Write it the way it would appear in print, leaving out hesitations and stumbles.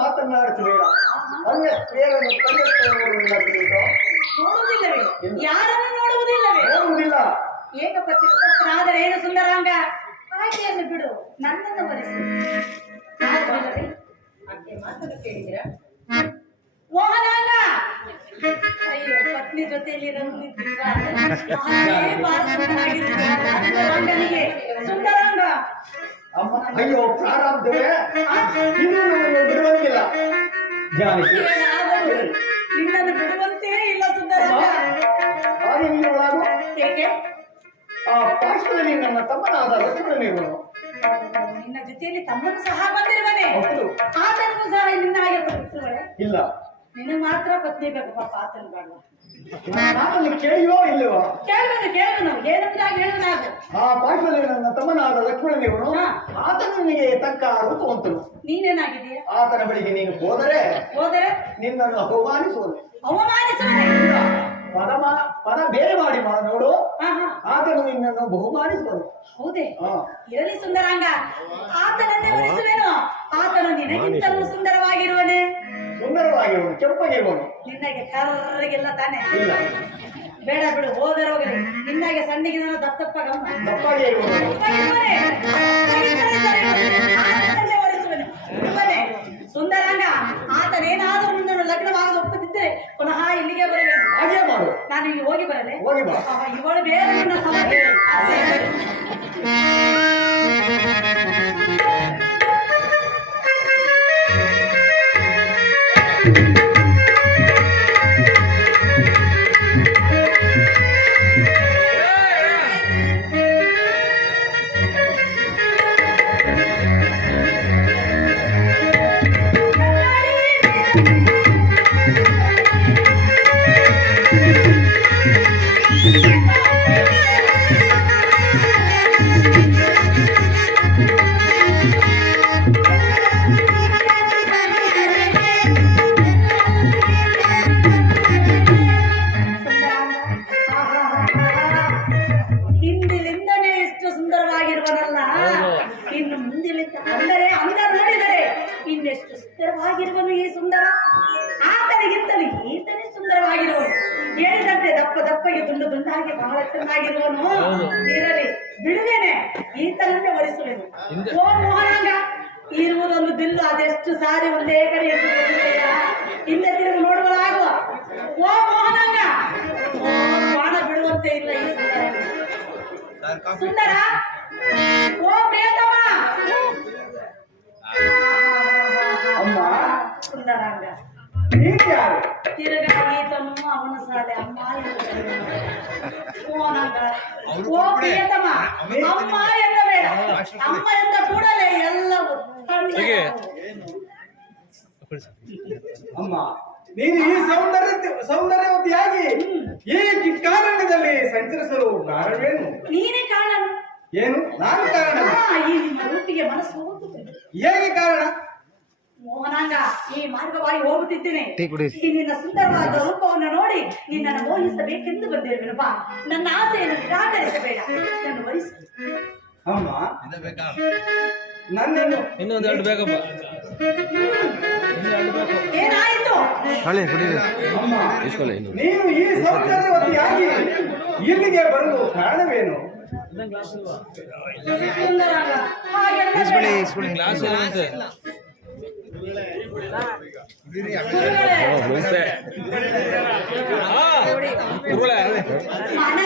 ಮಾತನಾಡುತ್ತಿಲ್ಲ ಅನ್ಯ ಸ್ತ್ರೀಯರನ್ನು ನೋಡುವುದಿಲ್ಲವೇ? ಯಾರನ್ನು ನೋಡುವುದಿಲ್ಲವೇ? ನೋಡುವುದಿಲ್ಲ. ಏಕಪತ್ನಿಯಾದರೆ ಏನು ಸುಂದರಾಂಗ, ಆಕೆಯನ್ನು ಬಿಡು, ನನ್ನನ್ನು ವರಿಸು. ಆಕೆ ಮಾತನ್ನು ಕೇಳಿದಿರಾ? ಮೋಹನಾಂಗ, ಅಯ್ಯೋ ಪತ್ನಿ ಜೊತೆಯಲ್ಲಿ ಸುಂದರಾಂಗ. ಅಮ್ಮ, ಅಯ್ಯೋ ಪ್ರಾರಂಭವೇ, ಇದು ನಮ್ಮನ್ನು ಬಿಡುವಂತಿಲ್ಲ. ನಿನ್ನನ್ನು ಬಿಡುವಂತೆ ಇಲ್ಲ ಸುಂದರಾಂಗ. ಏಕೆ? ಆ ಪಾರ್ಶ್ವದಲ್ಲಿ ನನ್ನ ತಮ್ಮನಾದ ಲಕ್ಷ್ಮಣನಿರುವನು. ನಿನ್ನ ಜೊತೆಯಲ್ಲಿ ತಮ್ಮನು ಸಹ ಬಂದಿರುವನೆ. ಆತನಿಗೂ ಸಹ ನಿನ್ನ ಹಾಗೆ ಬರುತ್ತಿರುವಳೆ? ಇಲ್ಲ, ನಿನ್ನ ಮಾತ್ರ ಪತ್ನಿ ಬೇಕು ಪಾಪ, ಆತನ ಬೇಡ. ನಾನು ಕೇಳಿಯೋ ಇಲ್ಲವೋ? ಕೇಳುವನು ಏನಂತಾಗಿ ಹೇಳುವನಾಗ. ಆ ಪಾರ್ಶ್ವದಲ್ಲಿ ನನ್ನ ತಮ್ಮನಾದ ಲಕ್ಷ್ಮಣನಿರುವನು. ಆತನು ನಿನಗೆ ತಕ್ಕ ರೂಪವಂತನು. ನೀನೇನಾಗಿದೆಯಾ? ಆತನ ಬಳಿಗೆ ನೀನು ಹೋದರೆ ನಿನ್ನನ್ನು ಅವಮಾನಿಸುವುದು. ಪದ ಬೇರೆ ಮಾಡಿ ನೋಡು, ಆತನು ನಿನ್ನನ್ನು ಬಹುಮಾನಿಸುವುದು. ಹೌದೇ? ಇರಲಿ ಸುಂದರಾಂಗ, ಆತನನ್ನೇ ವರಿಸುವೆನು. ಆತನು ನಿನಗಿಂತಲೂ ಸುಂದರವಾಗಿರುವನೆ. ಸುಂದರವಾಗಿರುವನು, ಕೆಂಪಗಿರುವನು. ನಿನ್ನಗೆ ಕರ್ರಗೆಲ್ಲ ತಾನೆ? ಇಲ್ಲ, ಬೇಡ ಬಿಡು, ಹೋಗಲಿ. ನಿನ್ನಗೆ ಸಣ್ಣಿಗೆ ದಪ್ಪ ಗಮ್ಮ ದಪ್ಪಾಗಿ ಇರುವನು. ಸುಂದರಾಂಗ, ಆತನೇನಾದರೂ ನಿನ್ನನ್ನು ಲಗ್ನವಾಗಲು ಒಪ್ಪದಿದ್ದರೆ ಪುನಃ ಇಲ್ಲಿಗೆ ಬರಬೇಕು. ಹಾಗೆ ಮಾಡು. ನಾನು ಇಲ್ಲಿ ಹೋಗಿ ಬರಲೆ? ಹೋಗಿ ಬಾ. ಇವಳು ಬೇರೆ ನನ್ನ ಸಮಸ್ಯೆ. ಹಿಂದಿನಿಂದನೇ ಇಷ್ಟು ಸುಂದರವಾಗಿರುವನಲ್ಲ, ಇನ್ನು ಮುಂದಿನಿಂದ ಅಂದ ನೋಡಿದರೆ ಇನ್ನೆಷ್ಟು ಸುಂದರವಾಗಿರುವನು ಈ ಸುಂದರ. ಆತನಿಗಿಂತಲೂ ಈತನೇ ಸುಂದರವಾಗಿರುವನು. ಹೇಳಿದಂತೆ ದಪ್ಪಗೆ ದುಂಡಾಗಿ ಬಹಳ ಚೆನ್ನಾಗಿರುವನು. ಇರಲಿ, ಬಿಡುವೇನೆ, ಈತನನ್ನೇ ವರಿಸುವೆನು. ಓ ಮೋಹನಾಂಗ, ಇರುವುದೊಂದು ಬಿಲ್ಲು, ಅದೆಷ್ಟು ಸಾರಿ ಒಂದೇ ಕಡೆ ಹಿಂದೆ ತಿರುಗಿ ನೋಡುವಲಾಗುವ. ಓ ಮೋಹನಾಂಗ, ಬಾಣ ಬಿಡುವಂತೆ ಇಲ್ಲ ಈ ಸುಂದರ. ಓ ಪ್ರಿಯತಮ. ಅಮ್ಮ, ಸುಂದರಾಂಗ ತಿರುಗಾ ಈತನು ಅವನ ಸಾಲೆ ಅಮ್ಮ. ಮೋಹನಾಂಗ, ಓ ಪ್ರಿಯತಮ, ಅಮ್ಮ ಎಂದ ಬೇಡ, ಅಮ್ಮ ಎಂದ ಕೂಡಲೇ ಎಲ್ಲವೂ ಅಮ್ಮ. ನೀನು ಈ ಸೌಂದರ್ಯವತಿಯಾಗಿ ಈ ಕಾರಣದಲ್ಲಿ ಸಂಚರಿಸಲು ಕಾರಣವೇನು? ನೀನೇ ಕಾರಣ. ಏನು? ನಾನು ಕಾರಣ? ಈ ನಿಮ್ಮ ರೂಪಿಗೆ ಮನಸ್ಸು ಹೋಗುತ್ತದೆ. ಹೇಗೆ ಕಾರಣ? ಮೋಹನಾಂಗ, ಈ ಮಾರ್ಗವಾಗಿ ಹೋಗುತ್ತಿದ್ದೇನೆ. ಈ ನಿನ್ನ ಸುಂದರವಾದ ರೂಪವನ್ನು ನೋಡಿ ನಿನ್ನನ್ನು ಮೋಹಿಸಬೇಕೆಂದು ಬಂದಿರುವೆನಪ್ಪ. ನನ್ನ ಆಸೆಯನ್ನು ನಿರಾಕರಿಸಬೇಡ, ನನ್ನ ವಹಿಸು. ಅಮ್ಮ, ನನ್ನನ್ನು ಇನ್ನೊಂದೆರಡು ಬೇಕಪ್ಪ. ಏನಾಯಿತು? ಅಮ್ಮ, ನೀನು ಈ ಸೌಂದರ್ಯವತಿಯಾಗಿ ಇಲ್ಲಿಗೆ ಬರಲು ಕಾರಣವೇನು? ಸುಂದರಾಂಗ, ಹಾಗೆಲ್ಲ ಗ್ಲಾಸ್ ಮನ